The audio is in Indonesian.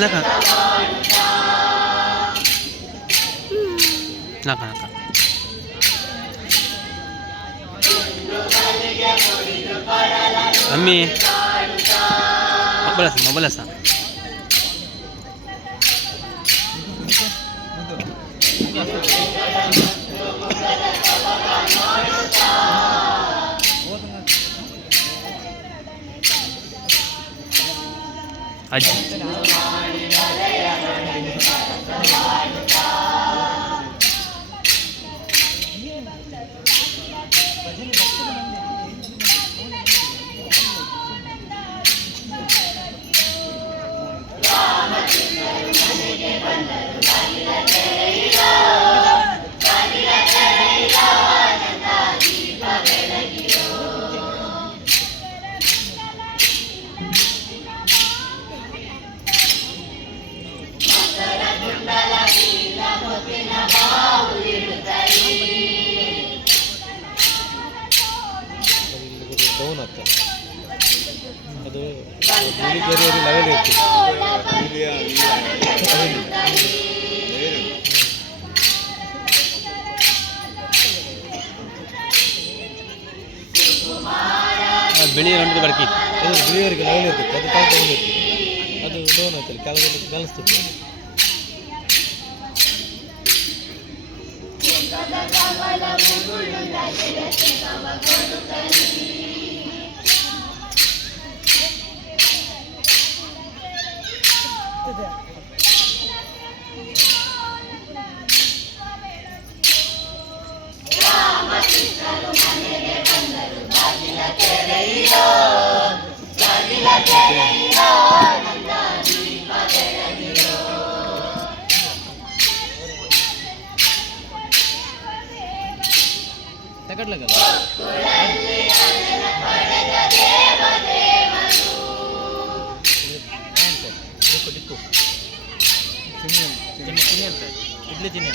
Halaga. Naka, naka. Ami. Mabalas, mabalas ha. Aduh. आजी ಡೌನ್ ಆಗ್ತದೆ ಅದು ನೀಲಿ ಕೆರೆಯಲ್ಲಿ ಲೆವೆಲ್ ಇರ್ತದೆ ಬಿಳಿ ಒಂದು ಬಡಕಿ ಅದು ಬಿಳಿಯವರಿಗೆ ಲೆವೆಲ್ ಇರ್ತದೆ ಅದು ಕಾಲು ಡೌನ್ ಇರ್ತದೆ ಅದು ಡೌನ್ ಆಗ್ತದೆ ಕೆಳಗಡೆ ಕಾಣಿಸ್ತದೆ ತಗಡ್ಲಾಗಲ್ಲ తగ్గట్లే కదా దిక్కు చిన్న చిన్న చిన్న ఇడ్లీ చిన్న